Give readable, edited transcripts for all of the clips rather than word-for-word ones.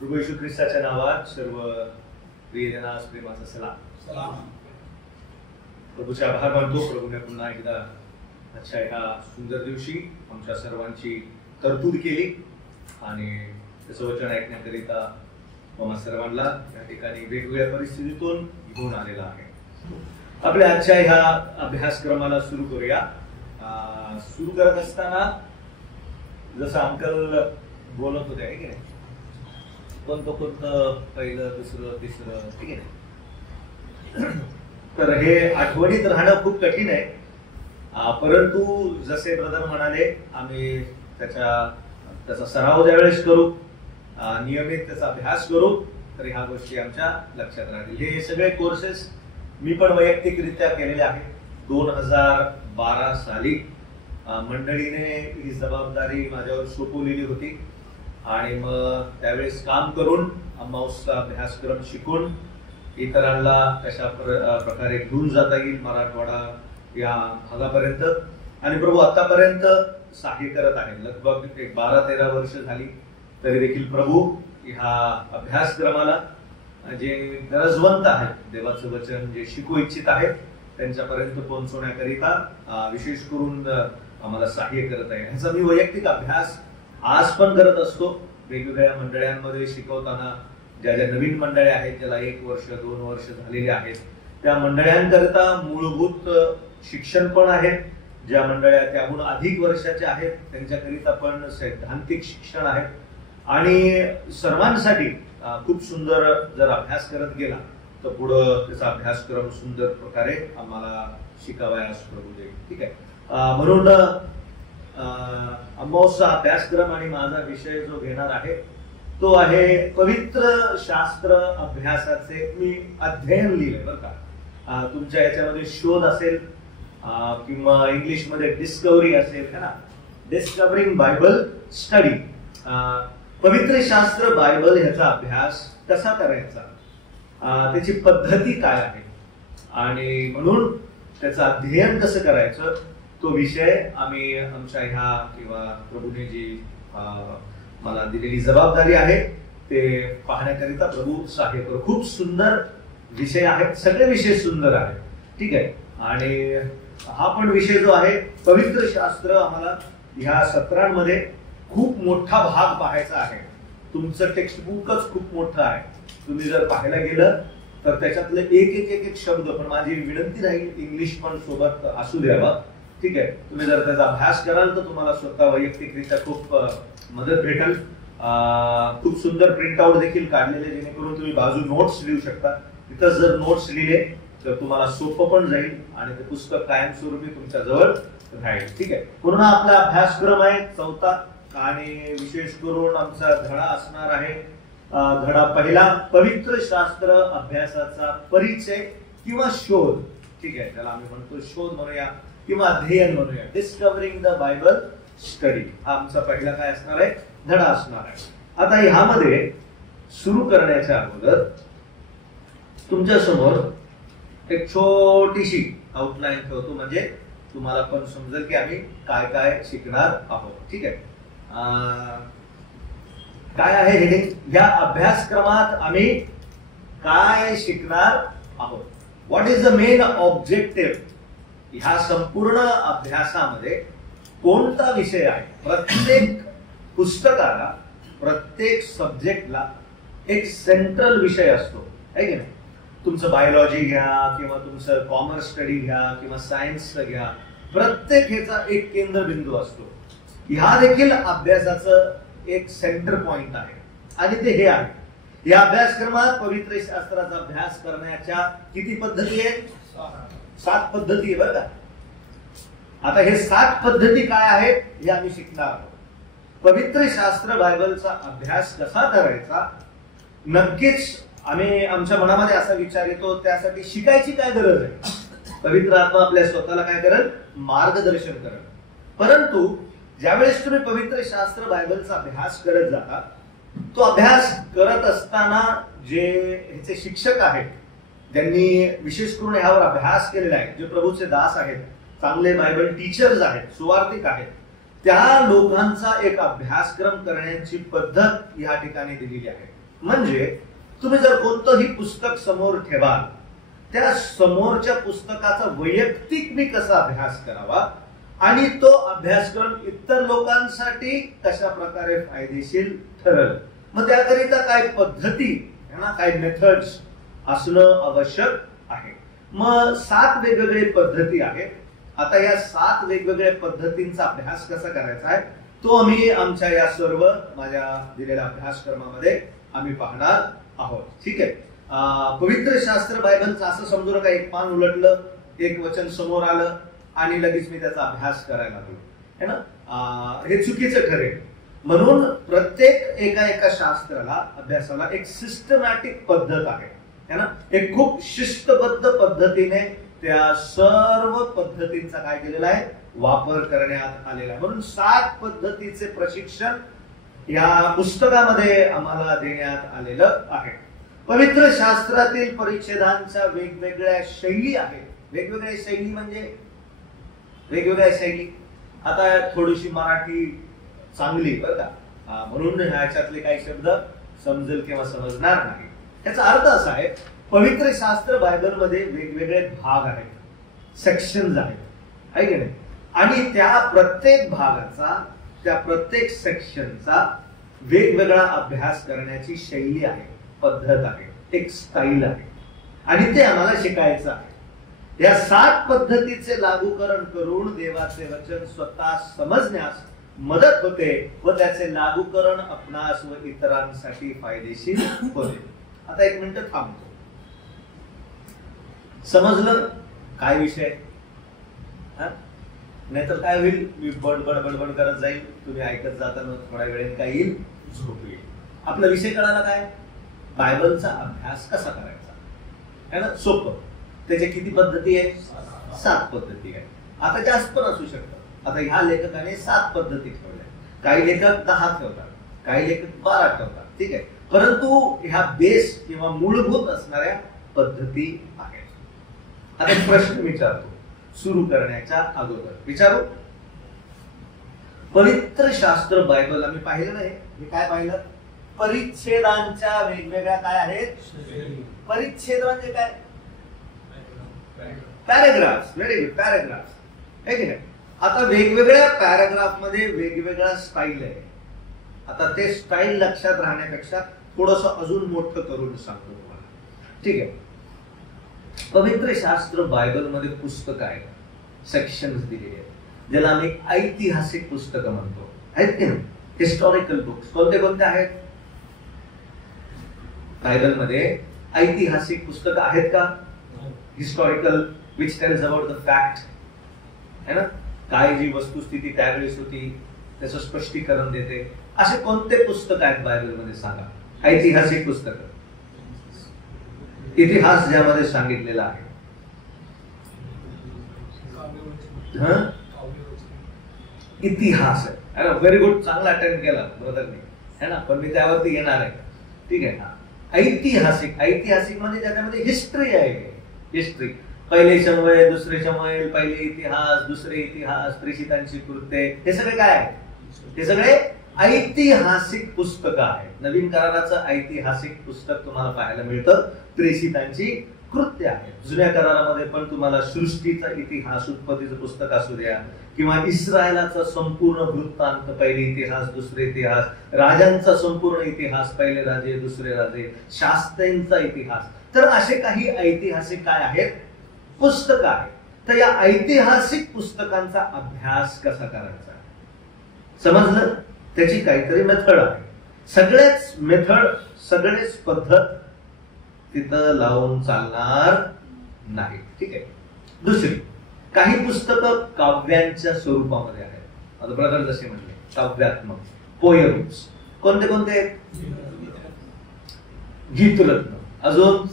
प्रभू येशू ख्रिस्ताच्या नावात सर्व प्रियजनास प्रेमाचा सलाम. प्रभूचे आभार मानतो. प्रभूने पुन्हा एकदा आजच्या ह्या सुंदर दिवशी आमच्या सर्वांची तरतूद केली आणि त्याचं वचन ऐकण्याकरिता आम्हा सर्वांना या ठिकाणी वेगवेगळ्या परिस्थितीतून घेऊन आलेला आहे. आपल्या आजच्या ह्या अभ्यासक्रमाला सुरू करूया. सुरू करत असताना जसं अंकल बोलत होते की नाही, कोणतं पहिलं दुसरं तिसरं, ठीक आहे. तर हे आठवणीत राहणं खूप कठीण आहे, परंतु जसे ब्रदर म्हणाले आम्ही त्याचा सराव ज्यावेळेस करू, नियमित त्याचा अभ्यास करू, तर ह्या गोष्टी आमच्या लक्षात राहतील. हे सगळे कोर्सेस मी पण वैयक्तिकरित्या केलेले आहेत. 2012 साली मंडळीने ही जबाबदारी माझ्यावर सोपवलेली होती आणि मग त्यावेळेस काम करून अमावस्या अभ्यासक्रम शिकून इतरांना कशा प्रकारे घेऊन जाता येईल मराठवाडा या भागापर्यंत, आणि प्रभू आतापर्यंत सहाय्य करत आहे. लगभग 12-13 वर्ष झाली तरी देखील प्रभू ह्या अभ्यासक्रमाला जे गरजवंत आहेत, देवाचं वचन जे शिकू इच्छित आहेत त्यांच्यापर्यंत पोहोचवण्याकरिता विशेष करून आम्हाला सहाय्य करत आहे. ह्याचा मी वैयक्तिक अभ्यास आज पण करत असतो. वेगवेगळ्या मंडळांमध्ये शिकवताना ज्या नवीन मंडळ्या आहेत, ज्याला 1 वर्ष 2 वर्ष झालेले आहेत, त्या मंडळांकरता मूलभूत शिक्षण पण आहे. ज्या मंडळ्या त्याहून अधिक वर्षाच्या आहेत त्यांच्याकरिता पण सैद्धांतिक शिक्षण आहे. आणि सर्वांसाठी खूप सुंदर जर अभ्यास करत गेला तर पुढं त्याचा अभ्यासक्रम सुंदर प्रकारे आम्हाला शिकावयास प्रभू देईल. ठीक आहे. म्हणून अमावस्या अभ्यासक्रम आणि माझा विषय जो घेणार आहे तो आहे पवित्र शास्त्र अभ्यासाचे मी अध्ययन लिहिले. बरं का, तुमच्या याच्यामध्ये शोध असेल किंवा इंग्लिश मध्ये डिस्कवरी असेल, है ना, डिस्कवरिंग बायबल स्टडी. पवित्र शास्त्र बायबल ह्याचा अभ्यास कसा करायचा, त्याची पद्धती काय आहे आणि म्हणून त्याचं अध्ययन कसं करायचं, तो विषय आम्ही आमच्या ह्या किंवा प्रभूने जी मला दिलेली जबाबदारी आहे ते पाहण्याकरिता प्रभू सहाय्य करू. खूप सुंदर विषय आहेत, सगळे विषय सुंदर आहेत. ठीक आहे. आणि हा पण विषय जो आहे पवित्र शास्त्र, आम्हाला ह्या सत्रांमध्ये खूप मोठा भाग पाहायचा आहे. तुमचं टेक्स्ट बुकच खूप मोठं आहे. तुम्ही जर पाहायला गेलं तर त्याच्यातले एक शब्द, पण माझी विनंती राहील इंग्लिश पण सोबत असू द्यावा. ठीक आहे. तुम्ही जर त्याचा अभ्यास कराल तर तुम्हाला स्वतः वैयक्तिकरित्या खूप मदत भेटेल. खूप सुंदर प्रिंट आउट देखील काढलेले, जेणेकरून तुम्ही बाजू नोट्स लिहू शकता. तिथं जर नोट्स लिहिले तर तुम्हाला सोपं पण जाईल आणि ते पुस्तक कायमस्वरूपी तुमच्या जवळ राहील. ठीक आहे. पूर्ण आपला अभ्यासक्रम आहे 4था आणि विशेष करून आमचा धडा असणार आहे धडा पहिला, पवित्र शास्त्र अभ्यासाचा परिचय किंवा शोध. ठीक आहे. त्याला आम्ही म्हणतो शोध म्हणूया किंवा अध्ययन म्हणूया, डिस्कवरिंग द बायबल स्टडी. हा आमचा पहिला काय असणार आहे, धडा असणार आहे. आता ह्यामध्ये सुरू करण्याच्या अगोदर तुमच्या समोर एक छोटीशी आउटलाईन ठेवतो, म्हणजे तुम्हाला पण समजेल की आम्ही काय काय शिकणार आहोत. ठीक आहे. काय आहे हेडिंग, या अभ्यासक्रमात आम्ही काय शिकणार आहोत. What is the main objective. ह्या संपूर्ण अभ्यासामध्ये कोणता विषय आहे. प्रत्येक पुस्तकाला, प्रत्येक सब्जेक्टला एक सेंट्रल विषय असतो, आहे की नाही. तुमचं बायोलॉजी घ्या किंवा तुमचं कॉमर्स स्टडी घ्या किंवा सायन्स घ्या, प्रत्येक ह्याचा एक केंद्रबिंदू असतो. ह्या देखील अभ्यासाचं एक सेंटर पॉइंट आहे आणि ते हे आहे. या अभ्यासक्रमात पवित्र शास्त्राचा अभ्यास करण्याच्या किती पद्धती आहेत, 7 पद्धती आहे. बरं का. आता हे 7 पद्धती काय आहेत हे आम्ही शिकणार आहोत. पवित्र शास्त्र बायबलचा अभ्यास कसा करायचा, नक्कीच आम्ही आमच्या मनामध्ये असा विचार येतो, त्यासाठी शिकायची काय गरज आहे. पवित्र आत्मा आपल्या स्वतःला काय करेल, मार्गदर्शन करेल. परंतु ज्यावेळेस तुम्ही पवित्र शास्त्र बायबलचा अभ्यास करत जाता, तो अभ्यास करत असताना जे ह्याचे शिक्षक आहेत, ज्यांनी विशेष करून ह्यावर अभ्यास केलेला आहे, जे प्रभूचे दास आहेत, चांगले बायबल टीचर्स आहेत, सुवार्तिक आहेत, त्या लोकांचा एक अभ्यासक्रम करण्याची पद्धत या ठिकाणी दिलेली आहे. म्हणजे तुम्ही जर कोणतंही पुस्तक समोर ठेवाल, त्या समोरच्या पुस्तकाचा वैयक्तिक मी कसा अभ्यास करावा आणि तो अभ्यासक्रम इतर लोकांसाठी कशा प्रकारे फायदेशीर ठरेल, मग त्याकरिता काय पद्धती, काय मेथड्स असणं आवश्यक आहे. मग 7 वेगवेगळे पद्धती आहेत. आता या 7 वेगवेगळ्या पद्धतींचा अभ्यास कसा करायचा आहे तो आम्ही आमच्या या सर्व माझ्या दिलेल्या अभ्यासक्रमामध्ये आम्ही पाहणार आहोत. ठीक आहे. पवित्र शास्त्र बायबलचं असं समजू नका एक पान उलटलं, एक वचन समोर आलं आणि लगेच मी त्याचा अभ्यास करायला लागलो, है ना. हे चुकीचं ठरेल. म्हणून प्रत्येक एका शास्त्राला अभ्यासाला एक सिस्टमॅटिक पद्धत आहे, है ना. एक खूप शिस्तबद्ध पद्धतीने त्या सर्व पद्धतींचा काय केलेला आहे, वापर करण्यात आलेला आहे. म्हणून 7 पद्धतीचे प्रशिक्षण या पुस्तकामध्ये आम्हाला देण्यात आलेलं आहे. पवित्र शास्त्रातील परिच्छेदांच्या वेगवेगळ्या शैली आहेत. वेगवेगळ्या शैली म्हणजे वेगवेगळ्या शैली. आता थोडीशी मराठी चांगली बरं का, म्हणून ह्याच्यातले काही शब्द समजेल किंवा समजणार नाही. याचा अर्थ असा आहे, पवित्र शास्त्र बायबलमध्ये वेगवेगळे भाग आहेत, सेक्शन्स आहेत, आहे की नाही. आणि त्या प्रत्येक भागाचा, त्या प्रत्येक सेक्शनचा वेगवेगळा अभ्यास करण्याची शैली आहे, पद्धत आहे, एक स्टाईल आहे आणि ते आम्हाला शिकायचं आहे. या 7 पद्धतीचे लागूकरण करून देवाचे वचन स्वतः समजण्यास मदत होते व त्याचे लागूकरण आपणास व इतरांसाठी फायदेशीर होते. आता 1 मिनिट थांबतो. समजलं काय विषय? नाहीतर काय होईल, मी बडबड बडबड करत जाईल, तुम्ही ऐकत जाताना थोड्या वेळेत काय येईल, झोप येईल. आपला विषय कळाला काय, बायबलचा अभ्यास कसा करायचा, है ना. सोपं. त्याच्या किती पद्धती आहे? 7 पद्धती आहे. आता जास्त पण असू शकतात. आता ह्या लेखकाने 7 पद्धती ठेवल्या. काही लेखक 10 ठेवतात, काही लेखक 12 ठेवतात. ठीक आहे. परंतु ह्या बेस किंवा मूलभूत असणाऱ्या पद्धती आहेत. आता एक प्रश्न विचारतो सुरू करण्याच्या अगोदर. विचारू. पवित्र शास्त्र बायबल आम्ही पाहिलं नाही, हे काय पाहिलं, परिच्छेदांच्या वेगवेगळ्या काय आहेत. परिच्छेद म्हणजे काय, पॅराग्राफ्स. व्हेरी गुड, पॅराग्राफ्स, आहे की नाही. आता वेगवेगळ्या पॅराग्राफ मध्ये वेगवेगळा स्टाईल आहे. आता ते स्टाईल लक्षात राहण्यापेक्षा थोडस अजून मोठं करून सांगतो तुम्हाला. ठीक आहे. पवित्र शास्त्र बायबल मध्ये पुस्तक आहे, सेक्शन्स दिलेले आहेत, ज्याला आम्ही ऐतिहासिक पुस्तकं म्हणतो, आहेत की नाही. हिस्टॉरिकल बुक्स कोणते कोणते आहेत बायबल मध्ये? ऐतिहासिक पुस्तकं आहेत का? Historical, which tells about the fact, है ना. काय जी वस्तुस्थिती त्यावेळेस होती त्याचं स्पष्टीकरण देते. असे कोणते पुस्तक आहेत बायबल मध्ये सांगा. ऐतिहासिक पुस्तक, इतिहास ज्यामध्ये सांगितलेला आहे. इतिहास आहे. व्हेरी गुड, चांगला अटेंड केला ब्रदरने, है ना. पण मी त्यावरती येणार आहे. ठीक आहे. ऐतिहासिक, ऐतिहासिक म्हणजे ज्याच्यामध्ये हिस्ट्री आहे. हिस्ट्री, पहिले शमूएल, दुसरे शमूएल, पहिले इतिहास, दुसरे इतिहास, प्रेषितांची कृत्ये, हे सगळे काय आहे? हे सगळे ऐतिहासिक पुस्तकं आहेत. नवीन कराराचं ऐतिहासिक पुस्तक तुम्हाला पाहायला मिळतं, प्रेषितांची कृत्य आहे. जुन्या करारामध्ये पण तुम्हाला सृष्टीचा इतिहास, उत्पत्तीचं पुस्तक असू द्या किंवा इस्रायलाचा संपूर्ण वृत्तांत, पहिले इतिहास, दुसरे इतिहास, राजांचा संपूर्ण इतिहास, पहिले राजे, दुसरे राजे, शास्त्रींचा इतिहास. तर असे काही ऐतिहासिक काय आहेत, पुस्तक आहेत. तर या ऐतिहासिक पुस्तकांचा अभ्यास कसा करायचा समजलं. त्याची काहीतरी मेथड आहे. सगळेच मेथड, सगळेच पद्धत तिथं लावून चालणार नाही. ठीक आहे. दुसरी, काही पुस्तकं काव्यांच्या स्वरूपामध्ये आहेत. आता ब्रदर जसे म्हणले काव्यात्मक, पोयम्स. कोणते कोणते? गीतरत्न, अजून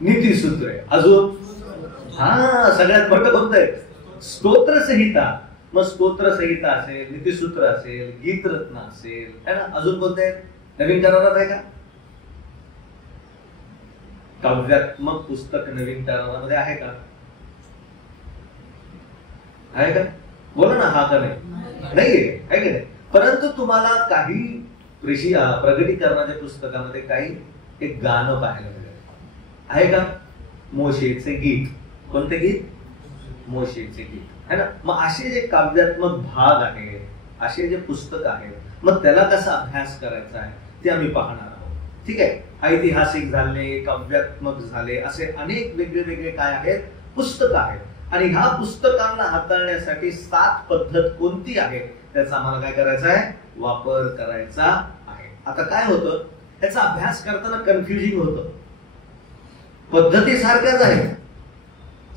नीतिसूत्रे, अजून सगळ्यात मोठं कोणतं आहे? स्तोत्रसंहिता. मग स्तोत्रसंहिता असेल, नीतिसूत्र असेल, गीतरत्न असेल, है ना. अजून कोणते नवीन करारात आहे का? काव्यात्मक पुस्तक नवीन करारामध्ये आहे का? आहे का? बोला ना, हा का नाही? नाहीये, आहे की नाही. परंतु तुम्हाला काही प्रगटीकरणाच्या पुस्तकामध्ये काही एक गाणं पाहायला मिळेल, आहे का? मोशेचे गीत. कोणते गीत? मोशेचे गीत, है ना? मग असे जे काव्यात्मक भाग आहेत, असे जे पुस्तक आहेत, मग त्याला कसा अभ्यास करायचा आहे ते आम्ही पाहणार आहोत. ठीक आहे. ऐतिहासिक झाले, काव्यात्मक झाले, असे अनेक वेगळे वेगळे काय आहेत पुस्तक आहेत. आणि ह्या पुस्तकांना हाताळण्यासाठी 7 पद्धत कोणती आहे त्याचा आम्हाला काय करायचा आहे? वापर करायचा आहे. आता काय होतं, त्याचा अभ्यास करताना कन्फ्युजिंग होतं. पद्धती सारख्याच आहेत,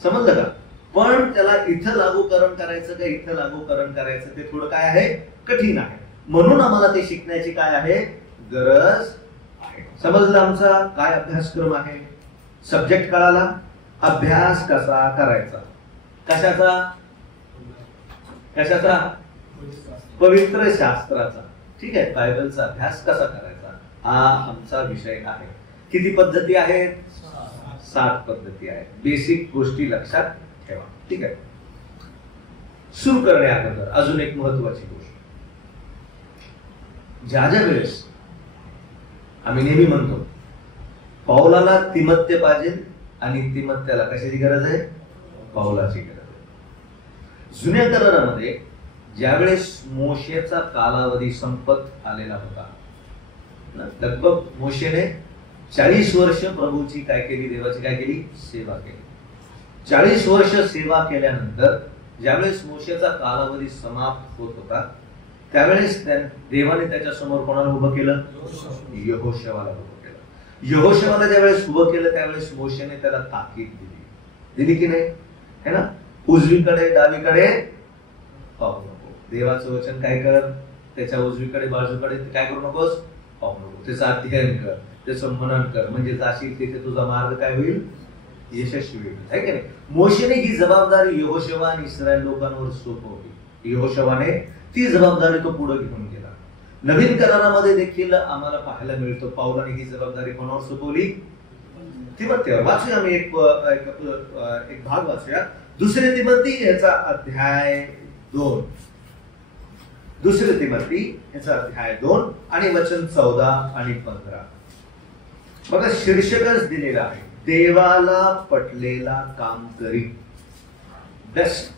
समजलं का? पण त्याला इथं लागूकरण करायचं का इथं लागूकरण करायचं ते थोडं काय आहे, कठीण आहे. म्हणून आम्हाला ते शिकण्याची काय आहे, गरज आहे. समजलं आमचा काय अभ्यासक्रम आहे? सब्जेक्ट कळाला. अभ्यास कसा करायचा? कशाचा? कशाचा? पवित्र शास्त्राचा. ठीक आहे. बायबलचा अभ्यास कसा करायचा हा आमचा विषय आहे. किती पद्धती आहेत? 7 पद्धती आहेत. बेसिक गोष्टी लक्षात ठेवा. ठीक आहे. सुरू करण्याअगोदर अजून एक महत्वाची गोष्ट, ज्या वेळेस आम्ही नेहमी म्हणतो पाऊलाला तिमत्य पाहिजे आणि तिमत्याला कशाची गरज आहे? पाऊलाची गरज आहे. जुन्या करारामध्ये ज्यावेळेस मोशेचा कालावधी संपत आलेला होता, लगभग मोशेने 40 वर्ष प्रभूची काय केली, देवाची काय केली, सेवा केली. 40 वर्ष सेवा केल्यानंतर ज्यावेळेस मोशेचा कालावधी समाप्त होत होता त्यावेळेस देवाने त्याच्या समोर कोणाला उभं केलं? यहोशवाला उभं केलं. यहोशवाला ज्यावेळेस उभं केलं त्यावेळेस मोशेने त्याला ताकीद दिली की नाही, है ना? उजवीकडे डावीकडे पाहू नको. देवाचं वचन काय कर, त्याच्या उजवीकडे बाजूकडे काय करू नकोस, पाहू नको. त्याचं अध्ययन कर, त्याचं मनन कर, म्हणजे जाशील तिथे तुझा मार्ग काय होईल, यशस्वी होईल, है की नाही? मोशेने ही जबाबदारी यहोशवा आणि इस्रायल लोकांवर सोपवली. यहोशवाने ती जबाबदारी तो पुढे घेऊन गेला. नवीन करारामध्ये देखील आम्हाला पाहायला मिळतो पाऊलाने ही जबाबदारी कोणावर सोपवली? तिमोथेवर. वाचूया आम्ही एक भाग वाचूया. 2 तिमोथी याचा अध्याय 2. 2 तिमोथी याचा अध्याय 2 आणि वचन 14 आणि 15. बघा, शीर्षकच दिलेला आहे, देवाला पटलेला काम करी. बेस्ट.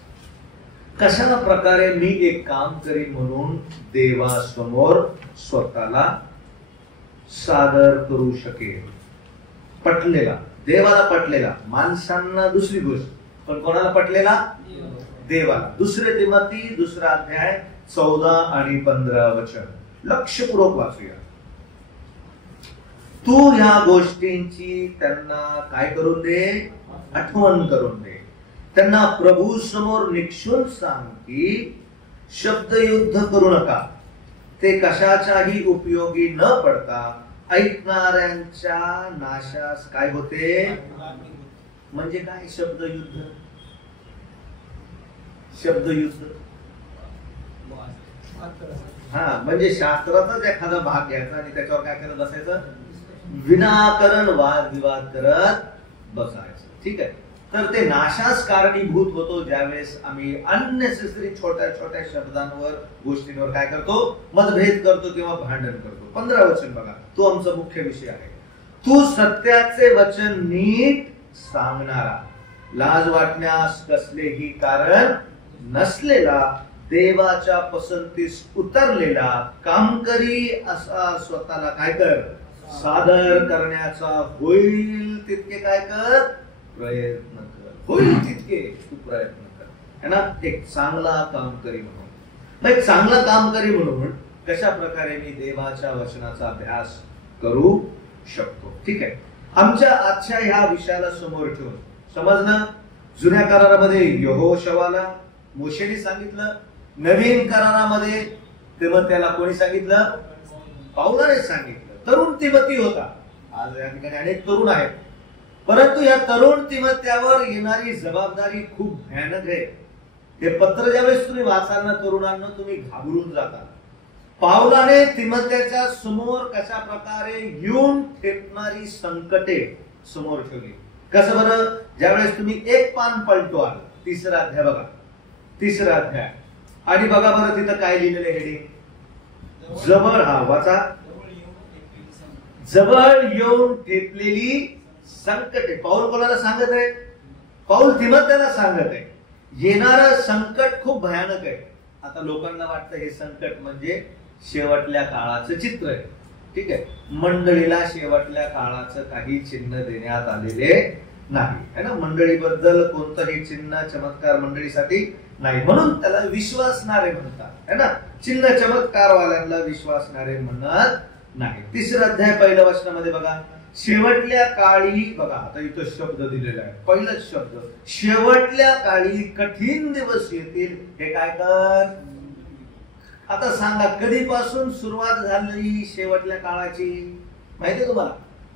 कशा प्रकारे मी एक काम करी म्हणून देवासमोर स्वतःला सादर करू शकेल. पटलेला, देवाला पटलेला. माणसांना दुसरी गोष्ट, पण कोणाला पटलेला? देवाला. 2 तिमोथी 2 अध्याय 14 आणि 15 वचन लक्षपूर्वक वाचूया. तू ह्या गोष्टींची त्यांना काय करून दे? आठवण करून दे. त्यांना प्रभू समोर निक्षून सांग की शब्दयुद्ध करू नका, ते कशाच्याही उपयोगी न पडता ऐकणाऱ्यांच्या नाशास काय होते. म्हणजे काय शब्दयुद्ध? शब्दयुद्ध म्हणजे शास्त्राचाच एखादा भाग घ्यायचा आणि त्याच्यावर काय करत बसायचं, विनाकारण वादविवाद करत बसायचं. ठीक आहे. तर ते नाशास कारणीभूत होतो ज्यावेळेस आम्ही अननेसेसरी छोट्या छोट्या शब्दांवर, गोष्टींवर काय करतो, मतभेद करतो किंवा भांडण करतो. 15 वचन बघा, तो आमचा मुख्य विषय आहे. तू सत्याचे वचन नीट सांगणारा, लाज वाटण्यास कसलेही कारण नसलेला, देवाच्या पसंतीस उतरलेला कामकरी असा स्वतःला काय कर, सादर करण्याचा होईल तितके काय कर, प्रयत्न कर. होईल तितके तू प्रयत्न कर, है ना? एक चांगला कामकरी म्हणून. एक चांगला कामकरी म्हणून कशा प्रकारे मी देवाच्या वचनाचा अभ्यास करू शकतो. ठीक आहे. आमच्या आजच्या ह्या विषयाला समोर ठेवून समजणं, जुन्या करारामध्ये यहोशवाला मोशेने सांगितलं, नवीन करारामध्ये तिमोथेला कोणी सांगितलं? पाऊलाने सांगितलं. तरुण तिमोथी होता. आज या ठिकाणी अनेक तरुण आहेत, परंतु या तरुण तिमोथ्यावर येणारी जबाबदारी खूप भयानक आहे. हे पत्र ज्यावेळेस तुम्ही वाचाल ना तरुणांना, तुम्ही घाबरून जाता. पाऊलाने तिमोथ्याच्या समोर कशा प्रकारे येऊन ठेपणारी संकटे समोर ठेवली. कसं बरं? ज्यावेळेस तुम्ही एक पान पलटवाल, 3रा अध्याय बघा, 3रा अध्याय, आणि बघा बरं तिथं काय लिहिलेलं हेडिंग, जवळ. हा वाचा. जवळ येऊन ठेपलेली संकटे. पाऊल कोणाला सांगत आहे? पाऊल तिमोथेला सांगत आहे. येणारं संकट खूप भयानक आहे. आता लोकांना वाटतं हे संकट म्हणजे शेवटल्या काळाचं चित्र आहे. ठीक आहे, मंडळीला शेवटल्या काळाचं काही चिन्ह देण्यात आलेले नाही, है ना. मंडळीबद्दल कोणतंही चिन्ह चमत्कार मंडळीसाठी नाही, म्हणून त्याला विश्वासणारे म्हणतात, है ना. चिन्ह चमत्कार वाल्यांना विश्वासणारे म्हणत नाही. 3रा अध्याय 1 वचनामध्ये बघा, शेवटल्या काळी, बघा आता इथं शब्द दिलेला आहे, पहिलाच शब्द, शेवटल्या काळी कठीण दिवस येतील. हे काय कर? आता सांगा, कधीपासून सुरुवात झाली शेवटल्या काळाची? माहितीये तुम्हाला?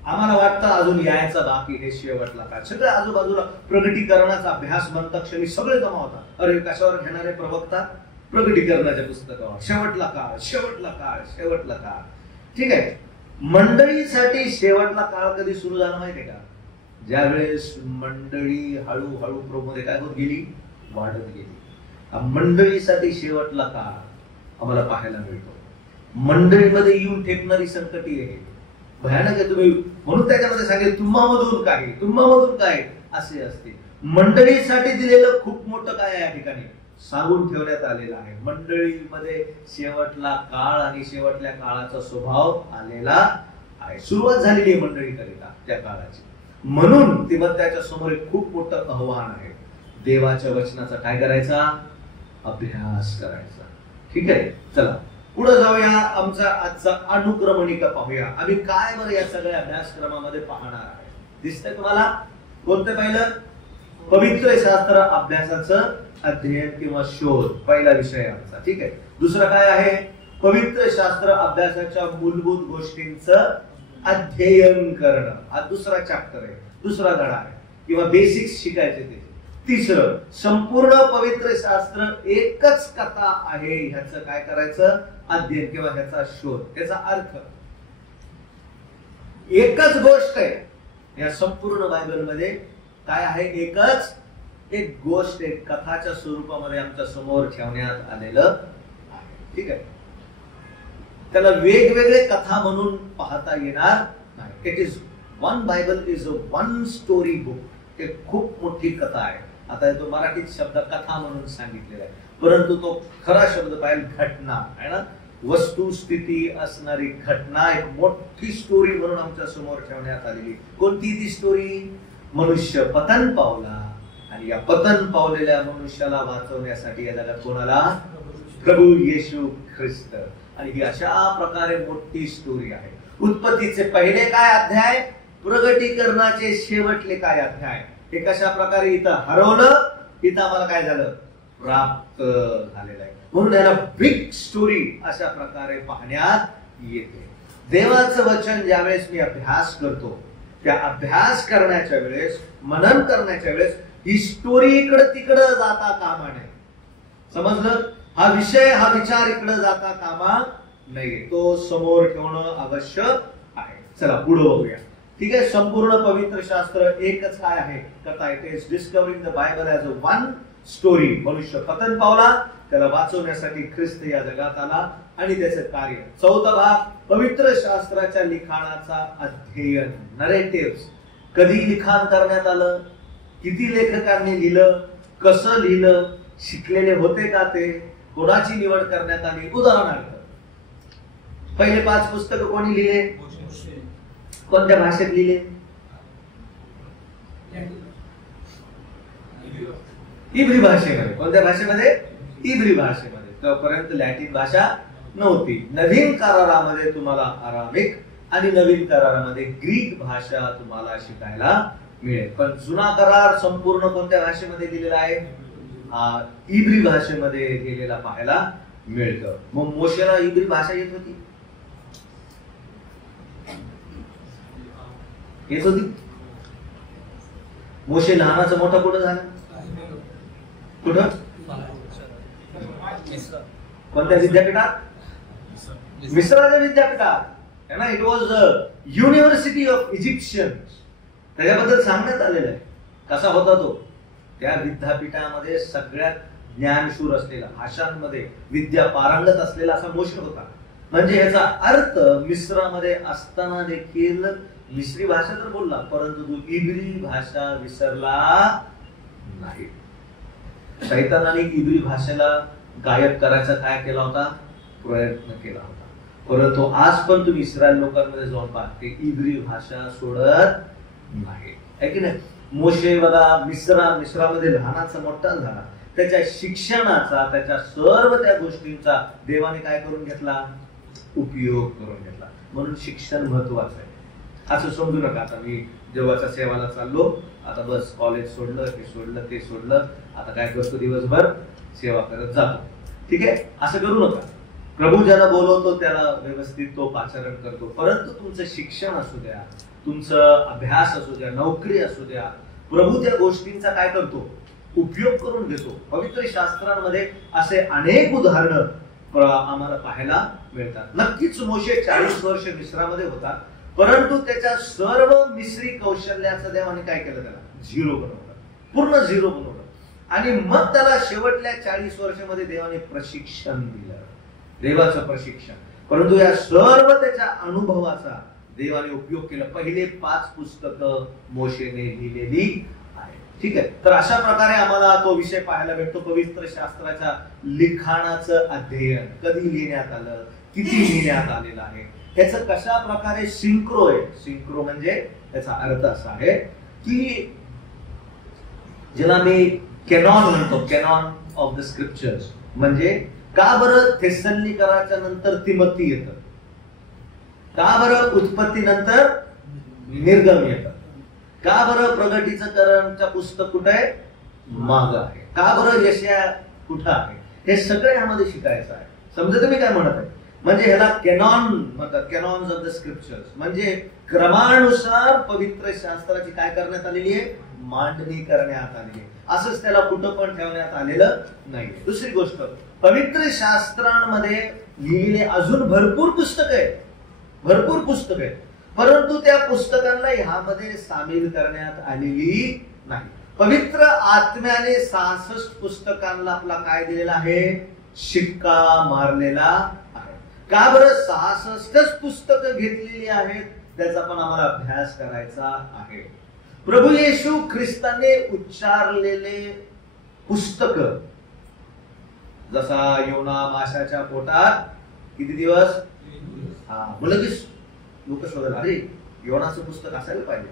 आम्हाला वाटतं अजून यायचं बाकी, हे शेवटला काळ. सगळे आजूबाजूला प्रगटीकरणाचा अभ्यास म्हणतात क्षणी सगळे जमा होतात. अरे कशावर घेणारे प्रवक्ता? प्रगटीकरणाच्या पुस्तकावर. शेवटला काळ, शेवटला काळ, शेवटला काळ. ठीक आहे, मंडळीसाठी शेवटला काळ कधी सुरू झाला माहितीये का? ज्यावेळेस मंडळी हळूहळू प्रभूमध्ये काय होत गेली? वाढत गेली. मंडळीसाठी शेवटला काळ आम्हाला पाहायला मिळतो. मंडळीमध्ये येऊन ठेपणारी संकटी आहे, भयानक आहे. तुम्ही म्हणून त्याच्यामध्ये सांगेल तुम्हामधून काही, तुम्हामधून काय असे असते. मंडळीसाठी दिलेलं खूप मोठं काय आहे या ठिकाणी सांगून ठेवण्यात आलेलं आहे. मंडळीमध्ये शेवटला काळ आणि शेवटल्या काळाचा स्वभाव आलेला आहे. सुरुवात झालेली आहे मंडळीकरिता त्या काळाची. म्हणून तिमोथेच्या समोर एक खूप मोठं आव्हान आहे. देवाच्या वचनाचा काय करायचा? अभ्यास करायचा. ठीक आहे, चला पुढे जाऊया. आमचा आजचा अनुक्रमणिका पाहूया. आम्ही काय बरं या सगळ्या अभ्यासक्रमामध्ये पाहणार आहे? दिसतंय तुम्हाला? कोणतं पाहिलं? पवित्र शास्त्र अभ्यासाचं अध्ययन किंवा शोध, पहिला विषय आमचा. ठीक आहे, दुसरं काय आहे? पवित्र शास्त्र अभ्यासाच्या मूलभूत गोष्टींचं अध्ययन करणं. हा दुसरा चॅप्टर आहे, दुसरा धडा आहे, किंवा बेसिक्स शिकायचे ते. तिसरं, संपूर्ण पवित्र शास्त्र एकच कथा आहे, ह्याचं काय करायचं? अध्ययन किंवा ह्याचा शोध. त्याचा अर्थ एकच गोष्ट आहे या संपूर्ण बायबलमध्ये. काय आहे? एकच एक गोष्ट एक कथाच्या स्वरूपामध्ये आमच्या समोर ठेवण्यात आलेलं आहे. ठीक आहे, त्याला वेगवेगळे कथा म्हणून पाहता येणार नाही. It is one Bible, is a one story book. एक खूप मोठी कथा आहे. आता तो मराठीत शब्द कथा म्हणून सांगितलेला आहे, परंतु तो खरा शब्द पाहिजे घटना आहे ना. वस्तुस्थिती असणारी घटना, एक मोठी स्टोरी म्हणून आमच्या समोर ठेवण्यात आलेली. कोणती ती स्टोरी? मनुष्य पतन पावला आणि या पतन पावलेल्या मनुष्याला वाचवण्यासाठी या जगात कोणाला? प्रभू येशू ख्रिस्त. आणि ही अशा प्रकारे मोठी स्टोरी आहे. उत्पत्तीचे पहिले काय अध्याय, प्रगटीकरणाचे शेवटले काय अध्याय. हे कशा प्रकारे इथं हरवलं, इथं आम्हाला काय झालं? प्राप्त झालेलं आहे. म्हणून याला बिग स्टोरी अशा प्रकारे पाहण्यात येते. देवाचं वचन ज्यावेळेस मी अभ्यास करतो, त्या अभ्यास करण्याच्या वेळेस, मनन करण्याच्या वेळेस ही स्टोरी इकडं तिकडं जाता कामा नये. समजलं? हा विषय, हा विचार इकडं जाता कामा नये, तो समोर ठेवणं आवश्यक आहे. चला पुढे बघूया. ठीक आहे, संपूर्ण पवित्र शास्त्र एकच काय आहे? कथा. It is discovering the Bible as a one story. मनुष्य पतन पावला, त्याला वाचवण्यासाठी ख्रिस्त या जगात आला आणि त्याचे कार्य. चौथा भाग, पवित्र शास्त्राच्या लिखाणाचा अध्ययन, नरेटिव्ह. कधी लिखाण करण्यात आलं, किती लेखकांनी लिहिलं, कसं लिहिलं, शिकलेले होते का ते, कोणाची निवड करण्यात आली. उदाहरणार्थ पहिले 5 पुस्तकं कोणी लिहिले? कोणत्या भाषेत लिहिले? इब्री भाषेमध्ये. कोणत्या भाषेमध्ये? इब्री भाषेमध्ये. तोपर्यंत लॅटिन भाषा नव्हती. नवीन करारामध्ये तुम्हाला अरामिक आणि नवीन करारामध्ये ग्रीक भाषा तुम्हाला शिकायला मिळेल. पण जुना करार संपूर्ण कोणत्या भाषेमध्ये लिहिलेला आहे? इब्री भाषेमध्ये लिहिलेला पाहायला मिळतं. मग मोशेला इब्री भाषा येत होती? येत होती. मोशे लहानाचा मोठा कुठं झाला? कुठं? कोणत्या विद्यापीठात? मिस्राच्या विद्यापीठात. It was university of Egyptians. त्याच्याबद्दल सांगण्यात आलेलं आहे. कसा होता तो? त्या विद्यापीठामध्ये सगळ्यात ज्ञानशूर असलेला, भाषांमध्ये विद्या पारंगत असलेला असा मोशे होता. म्हणजे याचा अर्थ मिस्रामध्ये असताना देखील मिस्री भाषा तर बोलला, परंतु तू इब्री भाषा विसरला नाही. शैतानाने इब्री भाषेला गायब करायचा काय केला होता, प्रयत्न केला होता. परंतु आज पण तुम्ही इस्रायल लोकांमध्ये जाऊन पाहते इब्री भाषा सोडत नाही, है की नाही. मोशे बघा मिस्रामध्ये लहानाचा मोठा झाला, त्याच्या शिक्षणाचा, त्याच्या सर्व त्या गोष्टींचा देवाने काय करून घेतला, उपयोग करून घेतला. म्हणून शिक्षण महत्वाचं आहे. असं समजू नका आता मी देवाच्या सेवाला चाललो, आता बस कॉलेज सोडलं, हे सोडलं, ते सोडलं, आता काय करतो दिवसभर सेवा करत जातो. ठीक आहे, असं करू नका. प्रभू ज्याला बोलवतो त्याला व्यवस्थित तो आचरण करतो. परंतु तुमचं शिक्षण असू द्या, तुमचं अभ्यास असू द्या, नोकरी असू द्या, प्रभू त्या गोष्टींचा काय करतो, उपयोग करून घेतो. पवित्र शास्त्रांमध्ये असे अनेक उदाहरणं आम्हाला पाहायला मिळतात. नक्कीच मोशे 40 वर्ष मिस्रामध्ये होता, परंतु त्याच्या सर्व मिस्री कौशल्याचं देवाने काय केलं, त्याला झिरो बनवलं, पूर्ण झिरो बनवलं. आणि मग त्याला शेवटल्या 40 वर्षामध्ये देवाने प्रशिक्षण दिलं, देवाचं प्रशिक्षण. परंतु या सर्व त्याच्या अनुभवाचा देवाने उपयोग केला. पहिले 5 पुस्तकं मोशेने लिहिलेली आहे. ठीक आहे, तर अशा प्रकारे आम्हाला तो विषय पाहायला भेटतो. पवित्र शास्त्राच्या लिखाणाचं अध्ययन कधी लिहिण्यात आलं, किती लिहिण्यात आलेलं आहे, ह्याचं कशा प्रकारे सिंक्रो आहे. सिंक्रो म्हणजे त्याचा अर्थ असा आहे की ज्याला मी कॅनॉन म्हणतो, कॅनॉन ऑफ द स्क्रिप्चर्स. म्हणजे का बरं थेसलोनिकराच्या नंतर तिमोथी येतं, का बरं उत्पत्ती नंतर निर्गम येतं, का बरं प्रगटीकरणचं पुस्तक कुठे आहे, माग आहे, का बरं यशया कुठं आहे, हे सगळं यामध्ये शिकायचं आहे. समजा तुम्ही काय म्हणत आहे. म्हणजे ह्याला कॅनॉन म्हणतात, कॅनॉन्स ऑफ द स्क्रिप्चर्स. म्हणजे क्रमानुसार पवित्र शास्त्राची काय करण्यात आलेली आहे, मांडणी करण्यात आलेली आहे. असंच त्याला कुठं पण ठेवण्यात आलेलं नाही. दुसरी गोष्ट, पवित्र शास्त्रांमध्ये लिहिलेले अजून भरपूर पुस्तक आहेत, भरपूर पुस्तक आहेत, परंतु त्या पुस्तकांना ह्यामध्ये सामील करण्यात आलेली नाही. पवित्र आत्म्याने 66 पुस्तकांना आपला काय दिलेला आहे, शिक्का मारलेला आहे. का बरं 66 पुस्तकं घेतलेली आहेत, त्याचा पण आम्हाला अभ्यास करायचा आहे. प्रभू येशू ख्रिस्ताने उच्चारलेले पुस्तक, जसा योना माशाच्या पोटात किती दिवस, लगेच लोक शोधायला, अरे योनाचं पुस्तक असायला पाहिजे,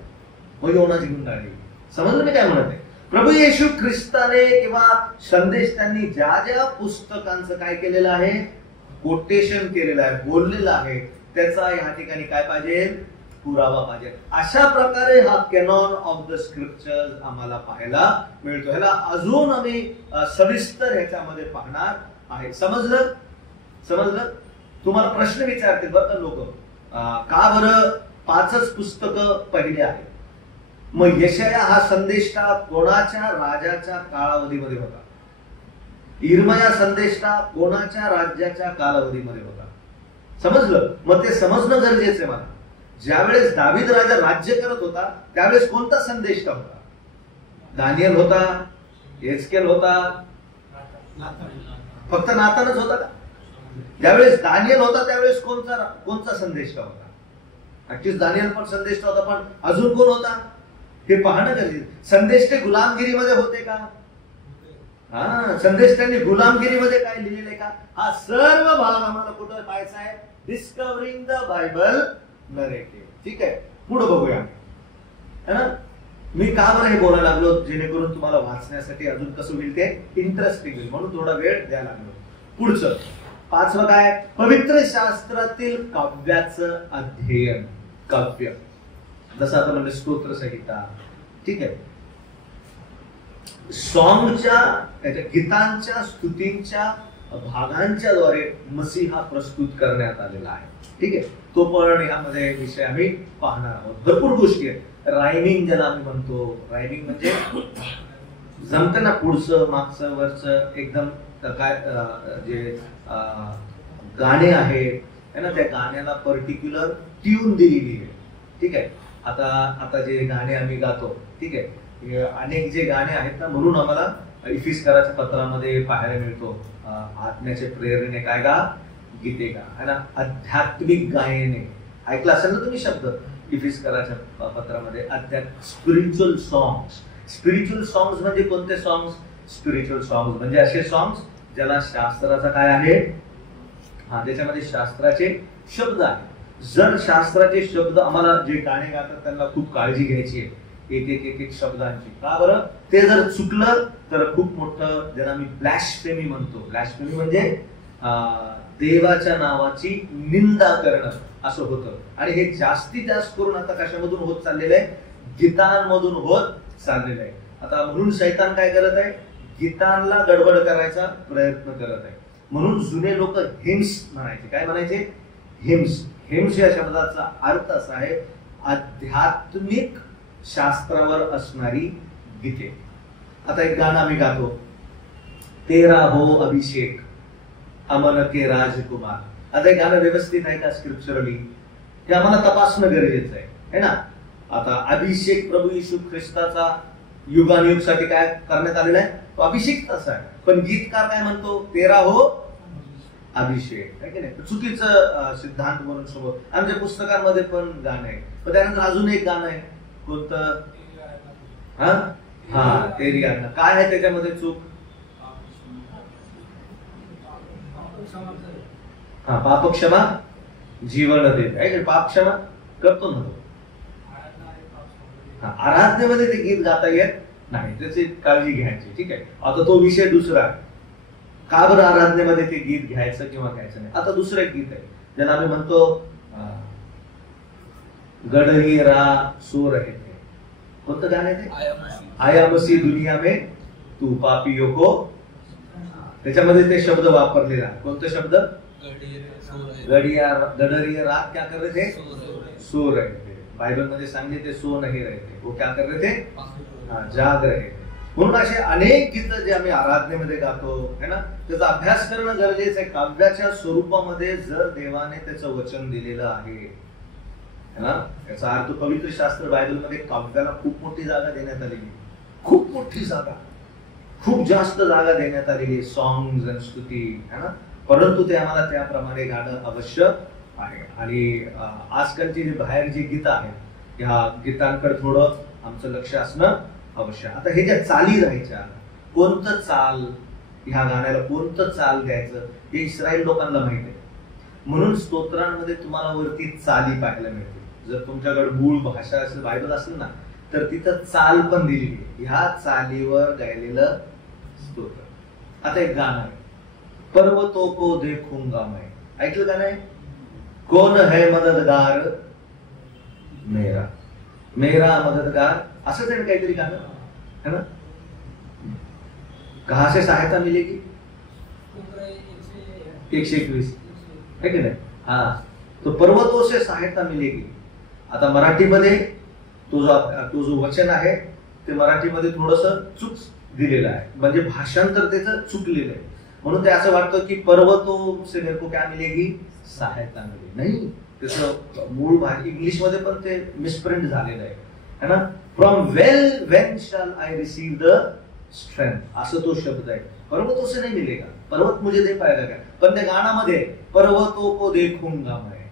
मग योनाची गुंडाळी. समजलं मी काय म्हणत आहे. प्रभू येशू ख्रिस्ताने किंवा संदेश त्यांनी ज्या ज्या पुस्तकांचं काय केलेलं आहे, कोटेशन केलेलं आहे, बोललेलं आहे, त्याचा या ठिकाणी काय पाहिजे, पुरावा पाहिजे. अशा प्रकारे हा कॅनॉन ऑफ द स्क्रिप्चर्स आम्हाला पाहायला मिळतो. ह्याला अजून आम्ही सविस्तर ह्याच्यामध्ये पाहणार आहे. समजलं, समजलं. तुम्हाला प्रश्न विचारतील बरं लोक, का बरं 5च पुस्तकं पहिले आहेत. मग यशाया हा संदेष्टा कोणाच्या राजाच्या कालावधीमध्ये होता, इर्मया संदेष्टा कोणाच्या राज्याच्या कालावधीमध्ये होता. समजलं. मग ते समजणं गरजेचं आहे मला. ज्यावेळेस दावीद राजा राज्य करत होता त्यावेळेस कोणता संदेष्टा होता, दानियल होता, एस्केल होता, फक्त नातानच होता का. ज्यावेळेस दानियल होता त्यावेळेस कोणता संदेष्टा होता, ऍक्च्युअली दानियल पण संदेष्टा होता, पण अजून कोण होता हे पाहणं गरजेचं. संदेष्टे गुलामगिरीमध्ये होते का, संदेष्टांनी गुलामगिरीमध्ये काय लिहिलेलं आहे का, हा सर्व भाग आम्हाला कुठं पाहायचा आहे, डिस्कवरिंग द बायबल नरेटिव्ह. ठीक आहे, पुढे बघूया. है ना, मी का बरं हे बोलायला लागलो, जेणेकरून तुम्हाला वाचण्यासाठी अजून कसं होईल ते इंटरेस्टिंग होईल, म्हणून थोडा वेळ द्यायला लागलो. पुढचं 5वं काय, पवित्र शास्त्रातील काव्याचं अध्ययन. काव्य जसं आता म्हणजे स्तोत्र संहिता, ठीक आहे, सॉंगच्या गीतांच्या स्तुतींच्या भागांच्या द्वारे मसीहा प्रस्तुत करण्यात आलेला आहे. ठीक आहे, तो पण यामध्ये विषय आम्ही पाहणार आहोत. भरपूर गोष्टी आहेत. रायमिंग ज्याला आम्ही म्हणतो, रायमिंग म्हणजे जमतं ना, पुढचं मागचं वरचं एकदम काय, जे गाणे आहे ना, त्या गाण्याला पर्टिक्युलर ट्यून दिलेली आहे. ठीक आहे, आता जे गाणे आम्ही गातो, ठीक आहे, अनेक जे गाणे आहेत ना, म्हणून आम्हाला इफिसकराच्या पत्रामध्ये पाहायला मिळतो, आत्म्याचे प्रेरणेने काय गा, गीते गा, है ना. आध्यात्मिक गायने ऐकलं असेल ना तुम्ही शब्द इफिस्कराच्या पत्रामध्ये. Spiritual songs. स्पिरिच्युअल सॉंग्स म्हणजे कोणते सॉंग्स? स्पिरिच्युअल सॉंग्स म्हणजे असे सॉंग्स ज्याला शास्त्राचा काय आहे, त्याच्यामध्ये शास्त्राचे शब्द आहेत. जर शास्त्राचे शब्द, आम्हाला जे गाणे गातात त्यांना खूप काळजी घ्यायची आहे एक शब्दांची. का बरं? ते जर चुकलं तर खूप मोठं, ज्याला मी ब्लॅस्फेमी म्हणतो. ब्लॅस्फेमी म्हणजे देवाच्या नावाची निंदा करणं असं होतं. आणि हे जास्तीत जास्त करून आता कशामधून होत चाललेलं आहे? गीतांमधून होत चाललेलं आहे. आता म्हणून शैतान काय करत आहे? गीतांना गडबड करायचा प्रयत्न करत आहे. म्हणून जुने लोक हिम्स म्हणायचे. काय म्हणायचे? हिम्स. हिम्स या शब्दाचा अर्थ असा आहे आध्यात्मिक शास्त्रावर असणारी गीते. आता एक गाणं आम्ही गातो, तेरा हो अभिषेक अमन के राजकुमार. आता हे गाणं व्यवस्थित आहे का स्क्रिप्चरली? हे आम्हाला तपासणं गरजेचं आहे ना. आता अभिषेक प्रभू येशू ख्रिस्ताचा युगानुयुग साठी काय करण्यात आलेला आहे? तो अभिषेक तसा आहे. पण गीतकार काय म्हणतो? तेरा हो अभिषेक, आहे की नाही? चुकीचं सिद्धांत म्हणून समोर आमच्या पुस्तकांमध्ये पण गाणं आहे. पण त्यानंतर अजून एक गाणं आहे, कोणतं? तेरी गाणं. काय आहे त्याच्यामध्ये चूक? पाप क्षमा जीवन देत आहे. पाप क्षमा करतो ना. आराधनेमध्ये ते गीत गाता येत नाही, त्याची काळजी घ्यायची. ठीक आहे. आता तो विषय दुसरा. का बरं आराधनेमध्ये ते गीत घ्यायचं किंवा घ्यायचं नाही? आता दुसरं एक गीत आहे ज्याला आम्ही म्हणतो गडही रा सो रहे थे. कोणतं गाणं आहे ते? आया मसी दुनिया में तू पापियों को. त्याच्यामध्ये ते शब्द वापरलेला. कोणते शब्द? गडरिया रात क्या कर रहे थे? सो रहे थे. बाइबल मध्ये सांगितले ते सो नहीं रहे थे, वो क्या कर रहे थे? जाग रहे थे. म्हणून असे अनेक गीत जे आम्ही आराधनेमध्ये गातो, है ना, त्याचा अभ्यास करणं गरजेचं आहे. काव्याच्या स्वरूपामध्ये जर देवाने त्याचं वचन दिलेलं आहे, है ना, याचा अर्थ पवित्र शास्त्र बायबलमध्ये काव्याला खूप मोठी जागा देण्यात आलेली. खूप मोठी जागा, खूप जास्त जागा देण्यात आलेली. सॉंग्स आणि स्तुती, है ना. परंतु ते आम्हाला त्याप्रमाणे गाणं अवश्य आहे. आणि आजकालची जी बाहेर जी गीतं आहेत, ह्या गीतांकडे थोडं आमचं लक्ष असणं अवश्य. आता हे ज्या चाली राहायच्या, कोणतं चाल ह्या गाण्याला कोणतं चाल द्यायचं हे इस्रायल लोकांना माहिती आहे. म्हणून स्तोत्रांमध्ये तुम्हाला वरती चाली पाहायला मिळते. जर तुमच्याकडे मूळ भाषा असेल, बायबल असेल ना, तर तिथं चाल पण दिलेली आहे. ह्या चालीवर गायलेलं स्तोत्र. आता एक गाणं आहे, पर्वतों को देखूंगा मैं. ऐकलं गाणं आहे? कौन है मददगार मेरा, मेरा मददगार, असंच आहे काहीतरी गाणं, है ना. कहा से सहायता मिलेगी? 121 है की नाही? तो पर्वतों से सहायता मिलेगी. आता मराठीमध्ये तो जो वचन आहे ते मराठीमध्ये थोडस चूक दिलेलं आहे, म्हणजे भाषांतर त्याचं चुकलेलं आहे. म्हणून ते असं वाटतं की पर्वतों से मेरे को क्या मिलेगी? सहायता मिलेगी. नाही, त्याचं मूळ इंग्लिश मध्ये पण ते मिसप्रिंट झालेलं आहे, है ना. From when shall I receive the strength, असं तो शब्द आहे. पर्वतों से नहीं मिलेगा, पर्वत मुझे दे पाएगा क्या? पण त्या गाण्यामध्ये पर्वतों को देखूंगा मैं,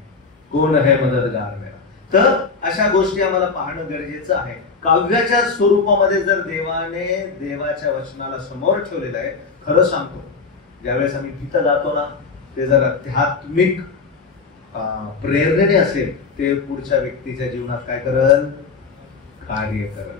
कौन है मददगार मेरा. तर अशा गोष्टी आम्हाला पाहणं गरजेचं आहे. काव्याच्या स्वरूपामध्ये जर देवाने देवाच्या वचनाला समोर ठेवलेलं आहे, खरं सांगतो, ज्यावेळेस आम्ही गीतं गातो ना, ते जर आध्यात्मिक प्रेरणेने असेल, ते पुढच्या व्यक्तीच्या जीवनात काय करल? कार्य करल.